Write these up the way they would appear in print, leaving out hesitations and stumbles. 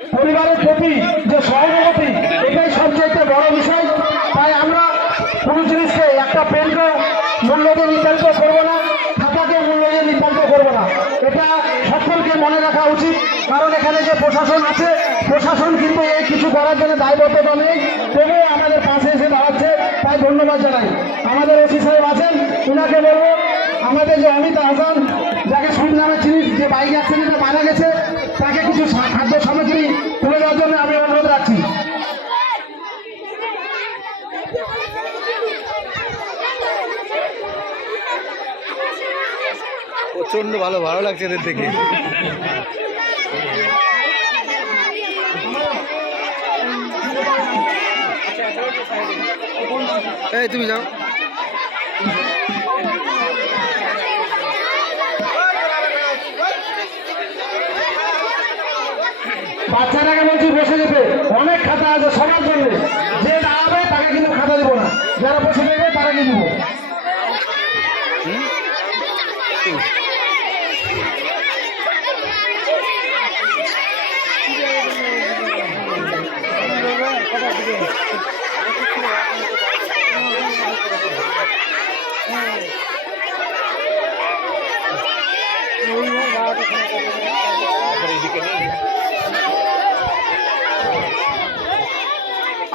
পরিবারের প্রতি যে সহানুভূতি, এটাই সবচেয়ে বড় বিষয়। তাই আমরা কোনো জিনিসকে একটা পেনকে মূল্য দিয়ে নির্ধারিত করবো না, খাতাকে মূল্য দিয়ে নির্ধারিত করবো না, এটা সকলকে মনে রাখা উচিত। কারণ এখানে যে প্রশাসন আছে, প্রশাসন কিন্তু এই কিছু করার জন্য দায়বদ্ধতা নেই, তবুও আমাদের পাশে এসে দাঁড়াচ্ছে, তাই ধন্যবাদ জানাই। আমাদের ওসি সাহেব আছেন, ওনাকে বলবো আমাদের যে অমিত হাসান, যাকে সুইট নামে চিনি, যে বাইক অ্যাক্সিডেন্টে মারা গেছে, তাকে কিছু খাদ্য সামগ্রী তুলে দেওয়ার জন্য আমি অনুরোধ রাখছি। প্রচন্ড ভালো লাগছে এদের থেকে। এই তুমি যাও। বাচ্চাটাকে বলছি বসে যেতে, অনেক খাতা আছে সবার জন্য, যে দাঁড়াবে তাকে কিন্তু খাতা দেবো না, যারা বসে থাকবে তারাকে দিব।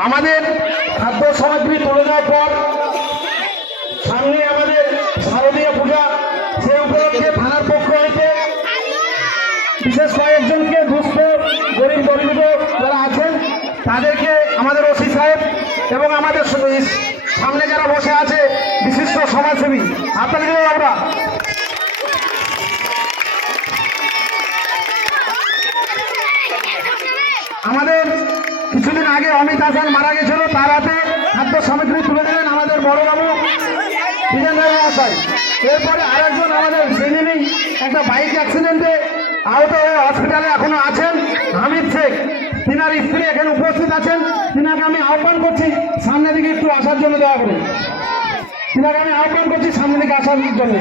আমাদের খাদ্য সামগ্রী তুলে দেওয়ার পর সামনে আমাদের শারদীয় পূজা, সেই উপলক্ষে থানার পক্ষ হইতে বিশেষ কয়েকজনকে দুস্থ গরিব দরিদ্র যারা আছেন তাদেরকে আমাদের ওসি সাহেব এবং আমাদের সামনে যারা বসে আছে বিশিষ্ট সমাজসেবী, আপনাদের আমরা আমাদের কিছুদিন আগে অমিত হাসান মারা গেছিল, তার হাতে খাদ্য সামগ্রী তুলে দিলেন আমাদের বড়বাবু বিজেন রায় মহাশয়। এরপরে আরেকজন আমাদের সেদিনই একটা বাইক অ্যাক্সিডেন্টে আহত হয়ে হসপিটালে এখনো আছেন হামিদ শেখ, তিনার স্ত্রী এখানে উপস্থিত আছেন। তিনাকে আমি আহ্বান করছি সামনের দিকে একটু আসার জন্য, দেওয়া করে তিনাকে আমি আহ্বান করছি সামনের দিকে আসার জন্য।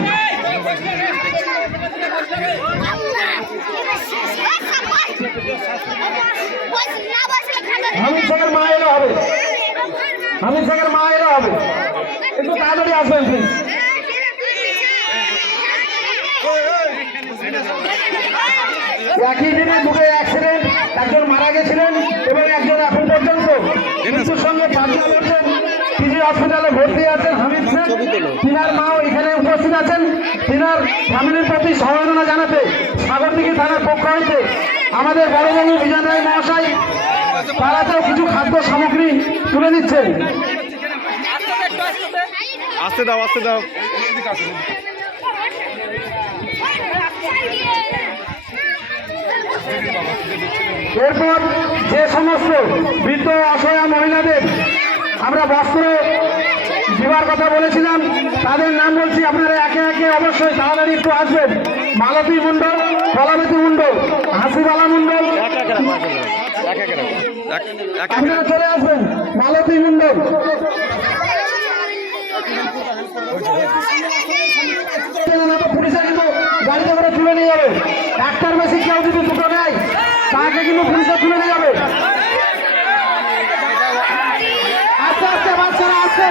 হামিদ শেখের মা এলো হবে, হামিদ শেখের মা এলো হবে, একটু তাড়াতাড়ি আসবেন প্লিজ। একই দিনে দুটো অ্যাক্সিডেন্ট, একজন মারা গেছিলেন এবং একজন এখন পর্যন্ত মৃত্যুর সঙ্গে পাঞ্জা করছেন, পিজি হসপিটালে ভর্তি আছেন হামিদ শেখ। তিনার মাও এখানে উপস্থিত আছেন, তিনার ফ্যামিলির প্রতি সমবেদনা জানাতে সাগরদিঘি থানার পক্ষ হইতে আমাদের বড়বাবু বিজেন রায় মহাশয় পাড়াতেও কিছু খাদ্য সামগ্রী তুলে দিচ্ছেন। আসতে দাও, আসতে দাও। এরপর যে সমস্ত বৃদ্ধ অসহায় মহিলাদের আমরা বস্ত্র দেওয়ার কথা বলেছিলাম, তাদের নাম বলছি, আপনারা একে একে অবশ্যই তাড়াতাড়ি একটু আসবেন। মালতী মণ্ডল, কলাবতী মণ্ডল, হাসিবালা মণ্ডল, আপনারা চলে আসবেন। মালতী মণ্ডল, পুলিশে কিন্তু গাড়িতে করে তুলে নিয়ে যাবে, একটার বেশি কেউ যদি দুটো নেয় তাকে কিন্তু পুলিশে তুলে নিয়ে যাবে। আস্তে আস্তে বাচ্চারা আসছে,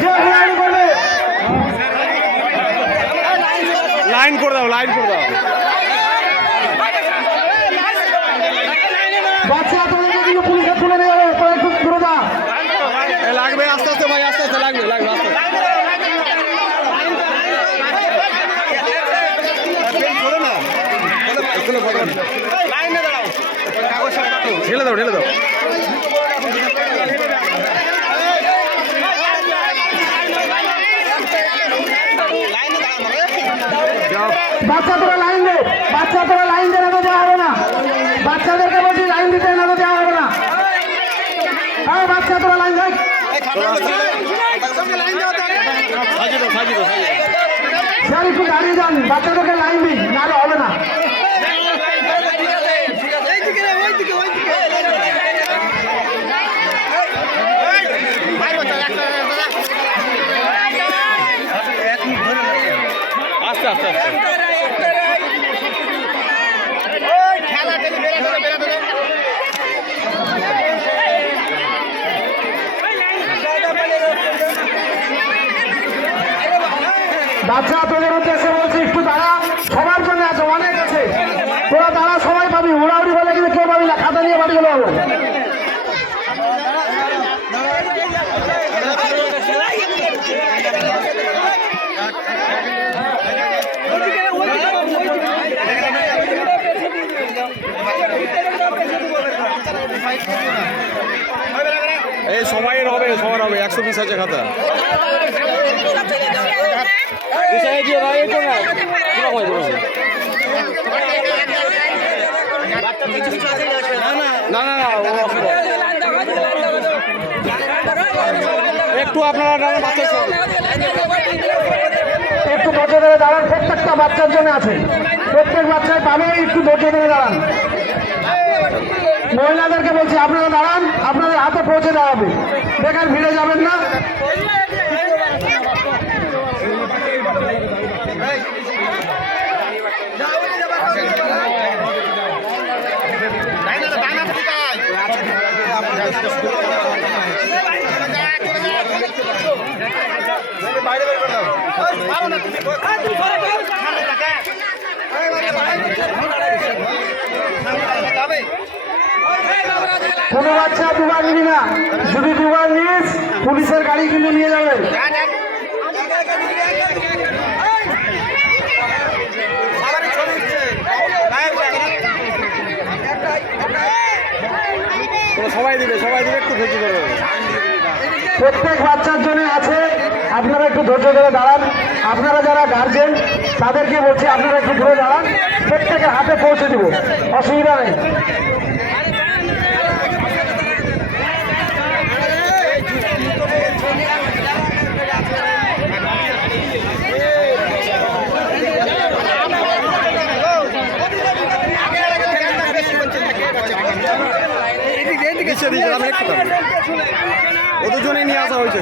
যে লাইন করবে লাইন করে দাও, লাইন করে দাও। বাচ্চারা তাদেরকে কিন্তু পুলিশে তুলে নিয়ে যাবে, তো একটু দূরে যা লাগবে, আস্তে আস্তে ভাই, আস্তে আস্তে লাগবে, লাগবে আস্তে ঢেলে দাও, ঢেলে দাও। বাচ্চা তোরা লাইন দে, বাচ্চা তোরা লাইন দে, না তো দেওয়া হবে না। বাচ্চাদেরকে বলছি লাইন দিতে, না তো দেওয়া হবে না। হ্যাঁ বাচ্চা তোরা লাইন দেখ, স্যার একটু দাঁড়িয়ে যান, বাচ্চাদেরকে লাইন দিন, নাহলে হবে না। আস্তে আস্তে আস্তে বাচ্চা তোদের উদ্দেশ্যে বলছি একটু দাঁড়া, সবার জন্য আছে, অনেক আছে, তোরা দাঁড়া, সবাই পাবি, উড়াউড়ি বলে কিন্তু কেউ পাবি না, খাতা নিয়ে বাড়ি গেলে হবে। এই সময়ের হবে, সবার হবে, 120 আছে খাতা। না না না, একটু আপনারা বাচ্চা একটু ধৈর্য ধরে দাঁড়ান, প্রত্যেকটা বাচ্চার জন্য আছে, প্রত্যেক বাচ্চায় পাবে, একটু ধৈর্য ধরে দাঁড়ান। মহিলাদেরকে বলছি আপনারা দাঁড়ান, আপনাদের হাতে পৌঁছে দেওয়া হবে, বেকার ভিড়ে যাবেন না। কোনো বাচ্চা দুবার নিবি না, যদি দুবার নিস পুলিশের গাড়ি কিন্তু নিয়ে যাবে। সবাই দিবে, একটু ধৈর্য ধরে। প্রত্যেক বাচ্চার জন্য আছে, আপনারা একটু ধৈর্য ধরে দাঁড়ান। আপনারা যারা গার্জেন তাদেরকে বলছি আপনারা একটু ধরে দাঁড়ান, প্রত্যেকের হাতে পৌঁছে দেবো, অসুবিধা নেই। ওদের জন্যই নিয়ে আসা হয়েছে।